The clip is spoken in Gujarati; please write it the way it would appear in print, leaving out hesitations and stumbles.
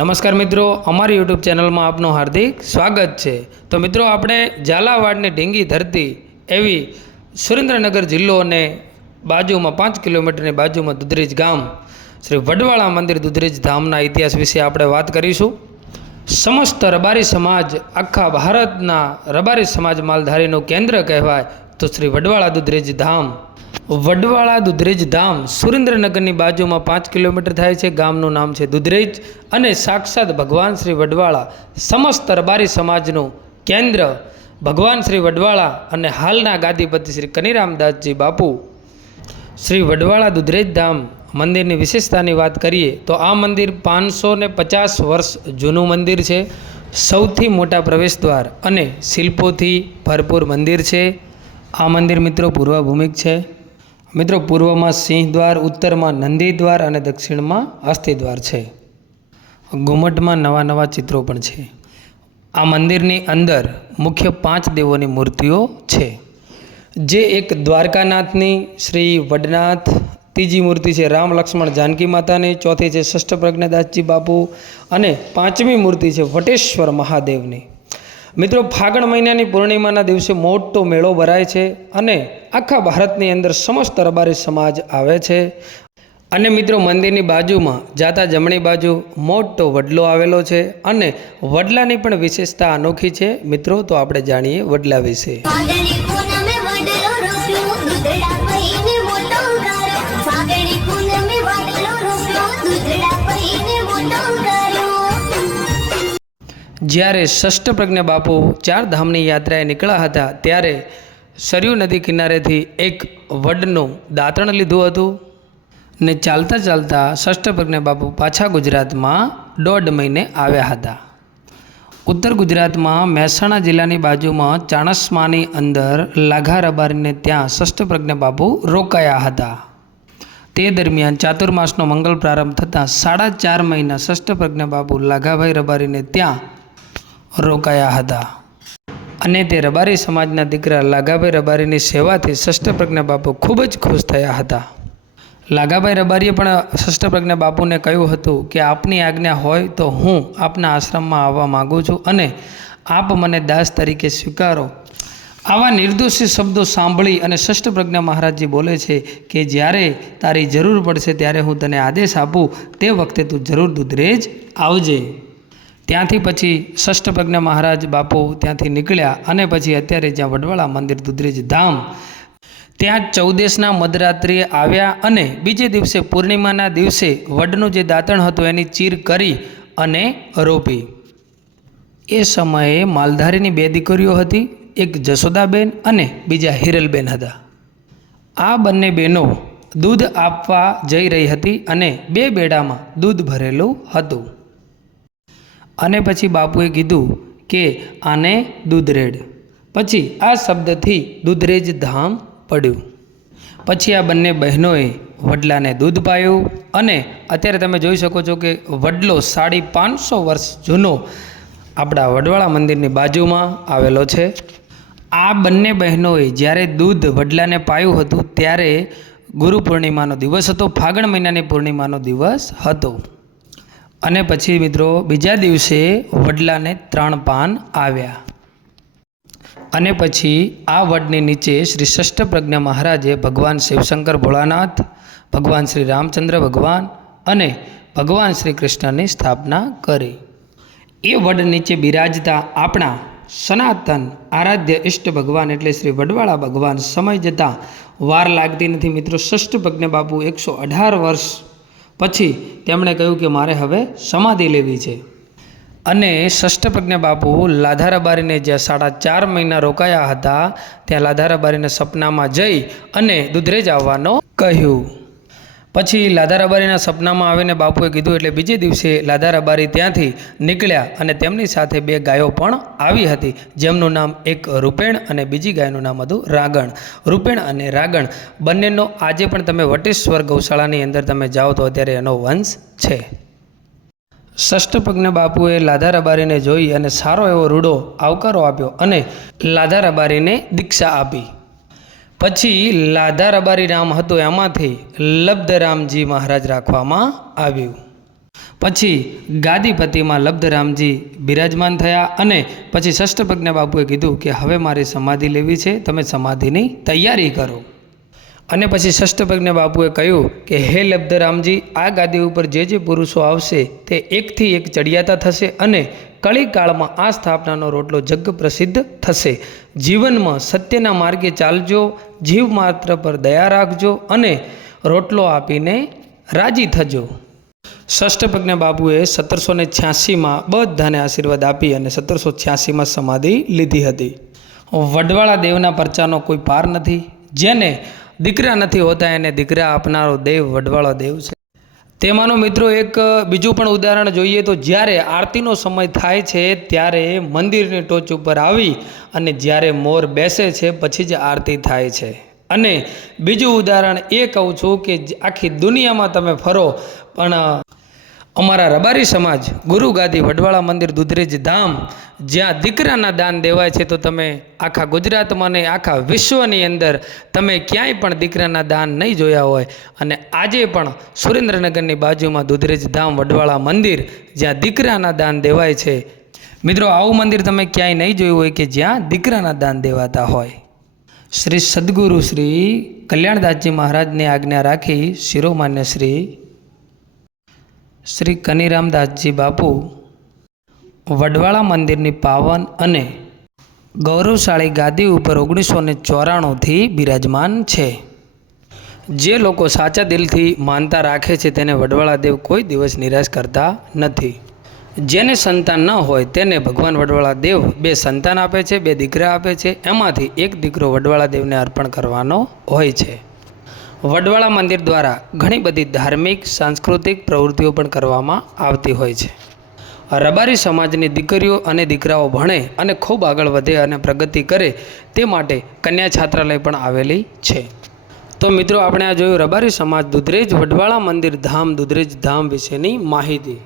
નમસ્કાર મિત્રો, અમારી યુટ્યુબ ચેનલમાં આપનું હાર્દિક સ્વાગત છે। તો મિત્રો, આપણે ઝાલાવાડની ઢીંગી ધરતી એવી સુરેન્દ્રનગર જિલ્લો અને બાજુમાં 5 કિલોમીટરની બાજુમાં દુધરેજ ગામ શ્રી વડવાળા મંદિર દુધરેજ ધામના ઇતિહાસ વિશે આપણે વાત કરીશું। સમસ્ત રબારી સમાજ, આખા ભારતના રબારી સમાજ માલધારીનું કેન્દ્ર કહેવાય તો શ્રી વડવાળા દુધરેજ ધામ। વડવાળા દુધરેજ ધામ સુરેન્દ્રનગરની બાજુમાં 5 કિલોમીટર થાય છે। ગામનું નામ છે દુધરેજ અને સાક્ષાત ભગવાન શ્રી વડવાળા સમસ્ત રબારી સમાજનું કેન્દ્ર ભગવાન શ્રી વડવાળા અને હાલના ગાદીપતિ શ્રી કનીરામદાસજી બાપુ શ્રી વડવાળા દુધરેજ ધામ મંદિરની વિશેષતાની વાત કરીએ તો આ મંદિર 550 વર્ષ જૂનું મંદિર છે। સૌથી મોટા પ્રવેશદ્વાર અને શિલ્પોથી ભરપૂર મંદિર છે। આ મંદિર મિત્રો પૂર્વ ભૂમિક છે। મિત્રો, પૂર્વમાં સિંહ દ્વાર, ઉત્તરમાં નંદી દ્વાર અને દક્ષિણમાં અસ્થિ દ્વાર છે। ઘુમટમાં નવા નવા ચિત્રો પણ છે। આ મંદિરની અંદર મુખ્ય 5 દેવોની મૂર્તિઓ છે, જે એક દ્વારકાનાથની શ્રી વડનાથ, ત્રીજી મૂર્તિ છે રામ લક્ષ્મણ જાનકી માતાની, ચોથી છે ષષ્ઠપ્રજ્ઞદાસજી બાપુ અને 5મી મૂર્તિ છે વટેશ્વર મહાદેવની। મિત્રો, ફાગણ મહિનાની પૂર્ણિમાના દિવસે મોટો મેળો ભરાય છે અને આખા ભારતની અંદર સમસ્ત રબારી સમાજ આવે છે। અને મિત્રો, મંદિરની બાજુમાં જાતા જમણી બાજુ મોટો વડલો આવેલો છે અને વડલાની પણ વિશેષતા અનોખી છે। મિત્રો, તો આપણે જાણીએ વડલા વિશે। જ્યારે ષષ્ઠપ્રજ્ઞ બાપુ 4 ધામની યાત્રાએ નીકળ્યા હતા ત્યારે સરયુ નદી કિનારેથી એક વડનું દાંતણ લીધું હતું ને ચાલતા ચાલતા ષષ્ઠપ્રજ્ઞ બાપુ પાછા ગુજરાતમાં 1.5 મહિને આવ્યા હતા। ઉત્તર ગુજરાતમાં મહેસાણા જિલ્લાની બાજુમાં ચાણસ્માની અંદર લાઘા રબારીને ત્યાં ષષ્ઠપ્રજ્ઞ બાપુ રોકાયા હતા। તે દરમિયાન ચાતુર્માસનો મંગલ પ્રારંભ થતાં 4.5 મહિના ષષ્ઠપ્રજ્ઞ બાપુ લાઘાભાઈ રબારીને ત્યાં રોકાયા હતા અને તે રબારી સમાજના દીકરા લાઘાભાઈ રબારીની સેવાથી ષષ્ઠપ્રજ્ઞ બાપુ ખૂબ જ ખુશ થયા હતા। લાઘાભાઈ રબારીએ પણ ષષ્ઠપ્રજ્ઞ બાપુને કહ્યું હતું કે આપની આજ્ઞા હોય તો હું આપના આશ્રમમાં આવવા માગું છું અને આપ મને દાસ તરીકે સ્વીકારો। આવા નિર્દોષી શબ્દો સાંભળી અને ષષ્ઠપ્રજ્ઞ મહારાજજી બોલે છે કે જ્યારે તારી જરૂર પડશે ત્યારે હું તને આદેશ આપું તે વખતે તું જરૂર દુધરેજ આવજે। ત્યાંથી પછી ષષ્ઠપ્રજ્ઞ મહારાજ બાપુ ત્યાંથી નીકળ્યા અને પછી અત્યારે જ્યાં વડવાળા મંદિર દુધરેજ ધામ ત્યાં 14ના મધરાત્રિએ આવ્યા અને બીજે દિવસે પૂર્ણિમાના દિવસે વડનું જે દાંતણ હતું એની ચીર કરી અને રોપી। એ સમયે માલધારીની 2 દીકરીઓ હતી, એક જશોદાબેન અને બીજા હિરલબેન હતા। આ બંને બહેનો દૂધ આપવા જઈ રહી હતી અને 2 બેડામાં દૂધ ભરેલું હતું અને પછી બાપુએ કીધું કે આને દૂધરેડ, પછી આ શબ્દથી દુધરેજ ધામ પડ્યું। પછી આ બંને બહેનોએ વડલાને દૂધ પાયું અને અત્યારે તમે જોઈ શકો છો કે વડલો 550 વર્ષ જૂનો આપણા વડવાળા મંદિરની બાજુમાં આવેલો છે। આ બંને બહેનોએ જ્યારે દૂધ વડલાને પાયું હતું ત્યારે ગુરુ પૂર્ણિમાનો દિવસ હતો, ફાગણ મહિનાની પૂર્ણિમાનો દિવસ હતો અને પછી મિત્રો બીજા દિવસે વડલાને 3 પાન આવ્યા અને પછી આ વડની નીચે શ્રી ષષ્ઠપ્રજ્ઞ મહારાજે ભગવાન શિવશંકર ભોળાનાથ, ભગવાન શ્રી રામચંદ્ર ભગવાન અને ભગવાન શ્રી કૃષ્ણની સ્થાપના કરી। એ વડ નીચે બિરાજતા આપણા સનાતન આરાધ્ય ઇષ્ટ ભગવાન એટલે શ્રી વડવાળા ભગવાન સમય જતાં વાર લાગતી નથી મિત્રો। ષષ્ઠપ્રજ્ઞ બાપુ 118 વર્ષ પછી તેમણે કહ્યું કે મારે હવે સમાધિ લેવી છે અને ષષ્ઠપ્રજ્ઞ બાપુ લાધા રબારીને જ્યાં 4.5 મહિના રોકાયા હતા ત્યાં લાધા રબારીને સપનામાં જઈ અને દુધરેજ આવવાનું કહ્યું। પછી લાધા રબારીના સપનામાં આવીને બાપુએ કીધું એટલે બીજે દિવસે લાધા રબારી ત્યાંથી નીકળ્યા અને તેમની સાથે 2 ગાયો પણ આવી હતી, જેમનું નામ એક રૂપેણ અને બીજી ગાયનું નામ હતું રાગણ। રૂપેણ અને રાગણ બંનેનો આજે પણ તમે વટેશ્વર ગૌશાળાની અંદર તમે જાઓ તો અત્યારે એનો વંશ છે। ષષ્ઠપ્રજ્ઞ બાપુએ લાધા રબારીને જોઈ અને સારો એવો રૂડો આવકારો આપ્યો અને લાધા રબારીને દીક્ષા આપી। પછી લાધા રબારી નામ હતું એમાંથી લબ્ધરામજી મહારાજ રાખવામાં આવ્યું। પછી ગાદીપતિમાં લબ્ધરામજી બિરાજમાન થયા અને પછી ષષ્ઠપ્રજ્ઞા બાપુએ કીધું કે હવે મારે સમાધિ લેવી છે, તમે સમાધિની તૈયારી કરો. અને પછી ષષ્ઠપ્રજ્ઞા બાપુએ કહ્યું કે હે લબ્ધરામજી, આ ગાદી ઉપર જે પુરુષો આવશે તે એકથી એક ચડિયાતા થશે અને કળીકાળમાં આ સ્થાપનાનો રોટલો જગ પ્રસિદ્ધ થશે. જીવનમાં સત્યના માર્ગે ચાલજો, જીવ માત્ર પર દયા રાખજો અને રોટલો આપીને રાજી થજો. ષષ્ઠપ્રજ્ઞા બાપુએ 1786માં બધાને આશીર્વાદ આપી અને 1786માં સમાધિ લીધી હતી. વડવાળા દેવના પરચાનો કોઈ પાર નથી. જેને દીકરા નથી હોતા એને દીકરા આપનારો દેવ વડવાળા દેવ છે. તેમાંનો મિત્રો એક બીજું પણ ઉદાહરણ જોઈએ તો જ્યારે આરતીનો સમય થાય છે ત્યારે મંદિરની ટોચ ઉપર આવી અને જ્યારે મોર બેસે છે પછી જ આરતી થાય છે. અને બીજું ઉદાહરણ એ કહું છું કે આખી દુનિયામાં તમે ફરો પણ અમારા રબારી સમાજ ગુરુગાદી વડવાળા મંદિર દુધરેજ ધામ જ્યાં દીકરાના દાન દેવાય છે તો તમે આખા ગુજરાતમાં ને આખા વિશ્વની અંદર તમે ક્યાંય પણ દીકરાના દાન નહીં જોયા હોય. અને આજે પણ સુરેન્દ્રનગરની બાજુમાં દુધરેજ ધામ વડવાળા મંદિર જ્યાં દીકરાના દાન દેવાય છે. મિત્રો, આવું મંદિર તમે ક્યાંય નહીં જોયું હોય કે જ્યાં દીકરાના દાન દેવાતા હોય. શ્રી સદગુરુ શ્રી કલ્યાણદાસજી મહારાજની આજ્ઞા રાખી શિરોમાન્ય શ્રી કનીરામદાસજી બાપુ વડવાળા મંદિરની પાવન અને ગૌરવશાળી ગાદી ઉપર 1994થી બિરાજમાન છે. જે લોકો સાચા દિલથી માનતા રાખે છે તેને વડવાળા દેવ કોઈ દિવસ નિરાશ કરતા નથી. જેને સંતાન ન હોય તેને ભગવાન વડવાળા દેવ 2 સંતાન આપે છે, 2 દીકરા આપે છે. એમાંથી એક દીકરો વડવાળા દેવને અર્પણ કરવાનો હોય છે. વડવાળા મંદિર દ્વારા ઘણી બધી ધાર્મિક સાંસ્કૃતિક પ્રવૃત્તિઓ પણ કરવામાં આવતી હોય છે. રબારી સમાજની દીકરીઓ અને દીકરાઓ ભણે અને ખૂબ આગળ વધે અને પ્રગતિ કરે તે માટે કન્યા છાત્રાલય પણ આવેલી છે. તો મિત્રો, આપણે આ જોયું રબારી સમાજ દુધરેજ વડવાળા મંદિર ધામ દુધરેજ ધામ વિશેની માહિતી.